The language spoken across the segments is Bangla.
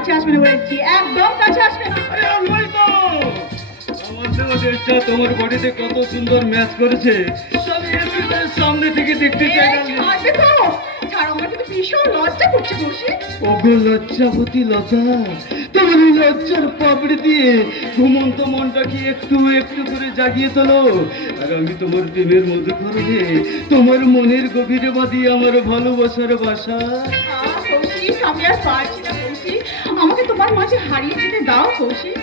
কাছে আসবে না বলেছি, একদম কাছে আসবে না। আরে আমি তো আমার দেশটা তোমার বডিতে কত সুন্দর ম্যাচ করেছে, আমি এমনিতে সামনে থেকে দেখতে চাই। ছাড়বে তো, ছাড়ো, আমার কিন্তু ভীষণ লজ্জা করছে কৌশিক। ওগো লজ্জাবতী লতা, তোমার এই লজ্জার পাপড়ি দিয়ে ঘুমন্ত মনটাকে একটু একটু করে জাগিয়ে তোলো। আর আমি তোমার প্রেমের মধুকরণে তোমার মনের গভীরে বাঁধি আমার ভালোবাসার বাসা। কৌশিক, আমি আর পারছি না কৌশিক, আমাকে তোমার মাঝে হারিয়ে যেতে দাও Kaushik.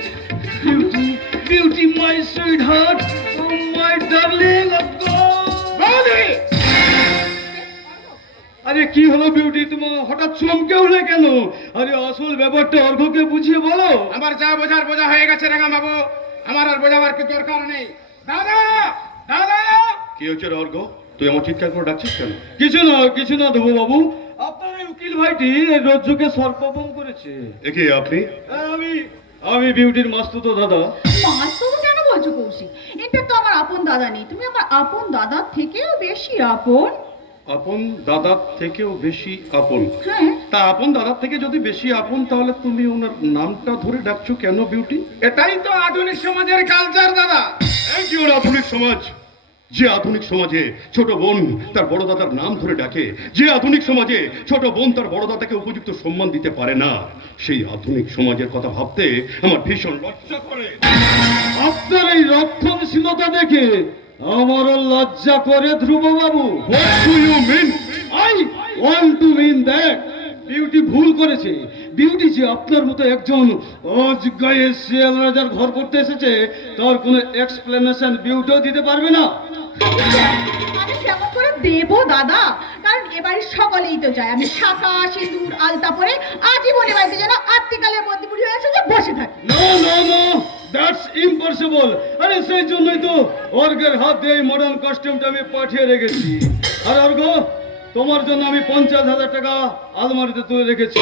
Beauty, beauty, my sweet heart, my darling. আরে কি হলো বিউটি, তোমার হঠাৎ চমকে উঠলে কেন? আরে আসল ব্যাপারটা অর্ঘ্যকে বুঝিয়ে বলো। আমার যা বোঝার বোঝা হয়ে গেছে রাঙা বাবু, আমার আর বোঝাবার কি দরকার নেই। দাদা, দাদা। কি হচ্ছে রে অর্ঘ্য, তুই আমার চিৎকার করে ডাকছিস কেন? কিছু না দেবো বাবু, আপনার এই উকিল ভাইটি রজ্জুকে সর্পভঙ্গ করেছে। একে আপনি? আমি বিউটির মাস্তুতো দাদা। মাস্তুতো কেন বলছো কৌশিক? এটা তো আমার আপন দাদা নেই, তুমি আমার আপন দাদার থেকেও বেশি আপন। আপন দাদার থেকেও বেশি আপন? হ্যাঁ। তা আপন দাদার থেকে যদি বেশি আপন, তাহলে তুমি ওনার নামটা ধরে ডাকছো কেন বিউটি? এটাই তো আধুনিক সমাজের কালচার দাদা। এই কি ওর আধুনিক সমাজ? যে আধুনিক সমাজে ছোট বোন তার বড় দাদার নাম ধরে ডাকে, যে আধুনিক সমাজে ছোট বোন তার বড় দাদাকে উপযুক্ত সম্মান দিতে পারে না, সেই আধুনিক সমাজের কথা ভাবতে আমার ভীষণ লজ্জা করে। আপনার এই রক্ষণশীলতা দেখে আমারও লজ্জা করে ধ্রুব বাবু। What do you mean? I want to mean that beauty ভুল করেছে। বিউটি যে আপনার মতো একজন অযোগ্য শিয়াল রাজার ঘর করতে এসেছে, তার কোনো এক্সপ্লেনেশন বিউটিও দিতে পারবে না। আমি কেমন করে দেবো দাদা? কারণ এবারে সকলেই তো যায়, আমি শাঁখা সিঁদুর আলতা পরে আজীবন বাড়িতে যেন আত্মিকালের মধ্যে বুড়ি হয়েছে যে বসে থাকি। No, that's impossible. আরে সেই জন্যই তো অর্ঘের হাত দিয়ে মডার্ন কস্টিউমটা আমি পাঠিয়ে রেখেছি। আর অর্ঘ, তোমার জন্য আমি 50,000 টাকা আলমারিতে তুলে রেখেছি,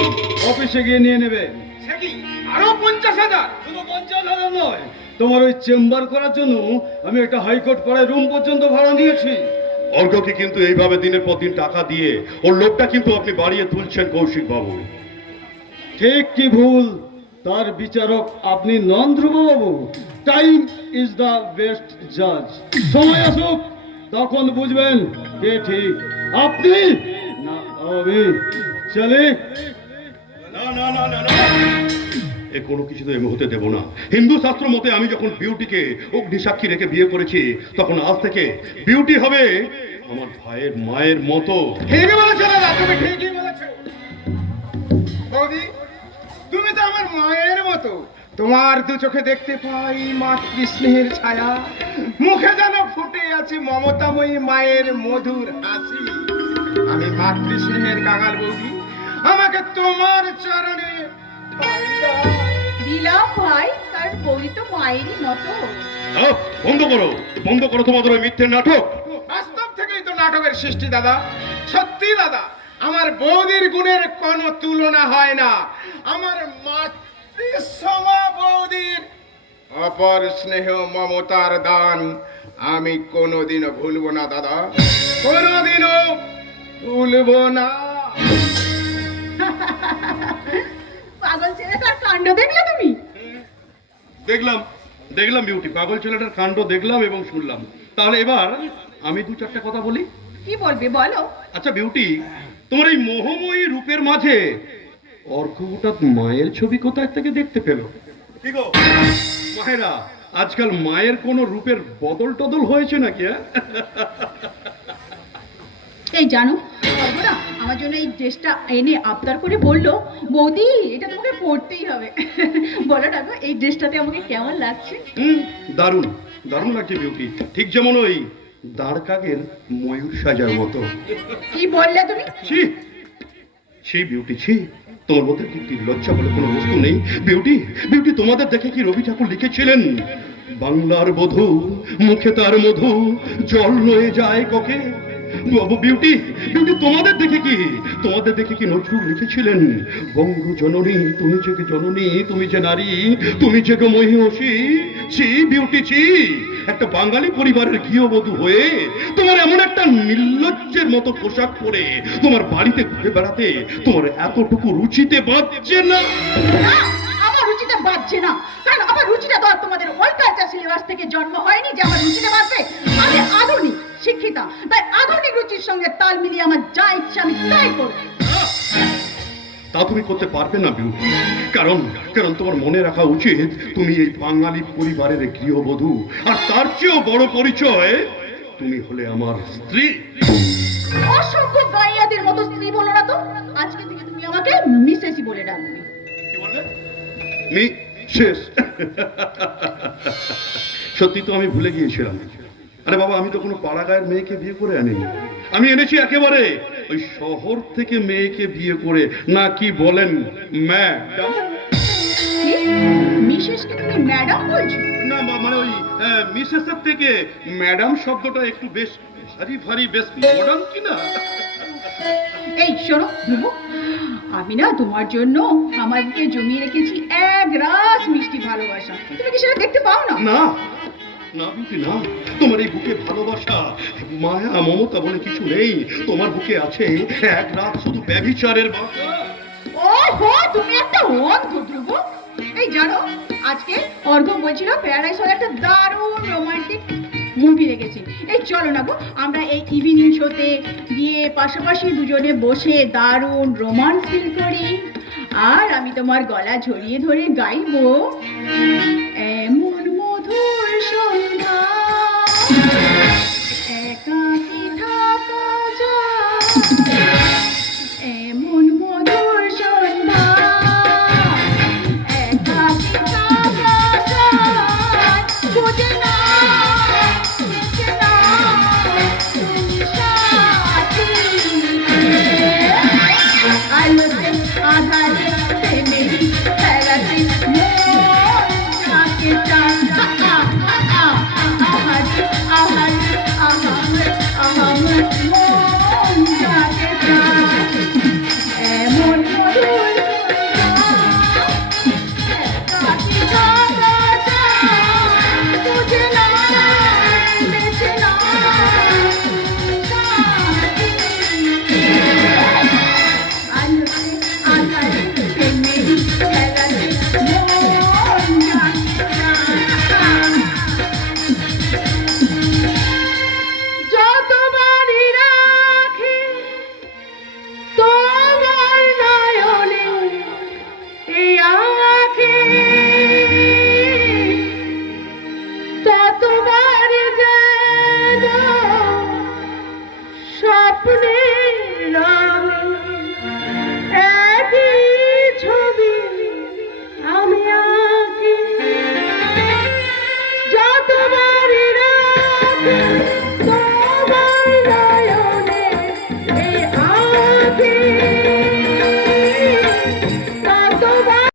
অফিসে গিয়ে নিয়ে নেবে। সে কি আরো 50,000? শুধু 50,000 নয়, তোমার ওই চেম্বার করার জন্য আমি একটা হাইকোর্ট পাড়ায় রুম পর্যন্ত ভাড়া নিয়েছি। অর্ঘ্যকে কিন্তু এইভাবে দিনের পর দিন টাকা দিয়ে ওর লোকটা কিন্তু আপনি বাড়িয়ে তুলছেন কৌশিক বাবু। ঠিক কি ভুল তার বিচারক আপনি নন ধ্রুব বাবু। টাইম ইজ দ্য বেস্ট জাজ। সময় আসুক, তখন বুঝবেন কে ঠিক, আপনি না আমি। চলে না, এ কোনো কিছু তো আমি হতে দেব না। হিন্দু শাস্ত্র মতে আমি যখন বিউটিকে অগ্নি সাক্ষী রেখে বিয়ে করেছি, তখন আজ থেকে বিউটি হবে আমার ভাইয়ের মায়ের মতো। ঠিকই বলেছো দাদা, তুমি ঠিকই বলেছো। বৌদি, তুমি তো আমার মায়ের মতো। তোমার দু চোখে দেখতে পাই মাতৃস্নেহের ছায়া, মুখে যেন ফুটে আছে মমতাময়ী মায়ের মধুর হাসি। আমি মাতৃস্নেহের কাঙাল বৌদি, আমাকে তোমার চরণে ঠাঁই দাও। দিলাম ভাই, কারণ বই তো মায়েরই মতো। বন্ধ করো তোমাদের ওই মিথ্যের নাটক। বাস্তব থেকেই তো নাটকের সৃষ্টি দাদা। সত্যি দাদা, আমার বৌদির গুণের কোনো তুলনা হয় না। আমার মাতৃসমা বৌদির অপর স্নেহ মমতার দান আমি কোনোদিনও ভুলবো না দাদা, কোনোদিনও ভুলবো না। পাগল ছেলেটার কাণ্ড দেখলে তুমি? দেখলাম বিউটি, পাগল ছেলেটার কাণ্ড দেখলাম এবং শুনলাম। তাহলে এবার আমি দু চারটা কথা বলি। কি বলবে বলো। আচ্ছা বিউটি, তোমার এই মোহময়ী রূপের মাঝে অর্ঘ্য হঠাৎ মায়ের ছবি কোথায় থেকে দেখতে পেল? কি গো মায়েরা, আজকাল মায়ের কোন রূপের বদল টদল হয়েছে নাকি? এই জানো না, আমার জন্য এই ড্রেসটা এনে আবদার করে বললো, বৌদি এটা তোমাকে পরতেই হবে। বলো না গো, এই ড্রেসটাতে আমাকে কেমন লাগছে? দারুণ দারুণ লাগছে বিউটি, ঠিক যেমন ওই দাঁড় কাকের ময়ূর সাজার মতো। কি বললে তুমি? ছি বিউটি, ছি, তোমার মধ্যে কি লজ্জা বলে কোনো বস্তু নেই? বিউটি, তোমাদের দেখে কি রবি ঠাকুর লিখেছিলেন, বাংলার বধূ মুখে তার মধু, জল নয়ে যায় কোকে, বাবু বিউটি বিউটি তোমাদের দেখে কি নজরুল লিখেছিলেন, বঙ্গ জননী তুমি যে জননী, তুমি যে নারী, তুমি যে মহিষী। ছি বিউটি ছি, একটা বাঙালি পরিবারের গৃহবধূ হয়ে তোমার এমন একটা নির্লজ্জের মতো পোশাক পরে তোমার বাড়িতে ঘুরে বেড়াতে তোমার এতটুকু রুচিতে বাজছে না? না, আমার রুচিতে বাজছে না, কারণ আমার রুচিটা তো আর তোমাদের ওই কালচার সিলেবাস থেকে জন্ম হয়নি যে আমার রুচিতে বাজবে। আমি আধুনিক শিক্ষিতা, তাই আধুনিক রুচির সঙ্গে তাল মিলিয়ে আমার যা ইচ্ছা আমি তাই করব। তা তুমি করতে পারবে না বিউটি, কারণ কারণ তোমার মনে রাখা উচিত তুমি এই বাঙালি পরিবারের গৃহবধূ, আর তার চেয়েও বড় পরিচয় তুমি হলে আমার স্ত্রী। অসংখ্য গাইয়াদের মতো স্ত্রী বলো না তো, আজকে থেকে তুমি আমাকে মিসেসই বলে ডাকবে। কি বললে? শেষ। সত্যি তো আমি ভুলে গিয়েছিলাম। আরে বাবা, আমি তো কোনো পাড়া গায়ের মেয়েকে বিয়ে করে আনিনি, আমি এনেছি একেবারে ওই শহর থেকে মেয়েকে বিয়ে করে। না কি বলেন ম্যাডাম? মিসেসকে তুমি ম্যাডাম বলছো? না মানে ওই মিসেসের থেকে ম্যাডাম শব্দটা একটু বেশ ভারী ভারী, বেশ মডার্ন কিনা। এই শোনো ধ্রুব, আমি না তোমার জন্য আমার বুকে জমিয়ে রেখেছি এক রাস মিষ্টি ভালোবাসা, তুমি কি সেটা দেখতে পাও না? না না বিউটি না, তোমার এই বুকে ভালোবাসা মায়া মমতা বলে কিছু নেই। তোমার বুকে আছে এক রাত শুধু ব্যভিচারের বাসা। ওহো, তুমি একটা অন্ধ ধ্রুব। এই জানো, আজকে অর্ঘ বলছিল প্যারাডাইস হলে একটা দারুণ রোমান্টিক মুভি দেখেছি। এই চলো না গো, আমরা এই ইভিনিং শোতে গিয়ে পাশাপাশি দুজনে বসে দারুণ রোমান্স ফিল করি, আর আমি তোমার গলা ঝরিয়ে ধরে গাইবো।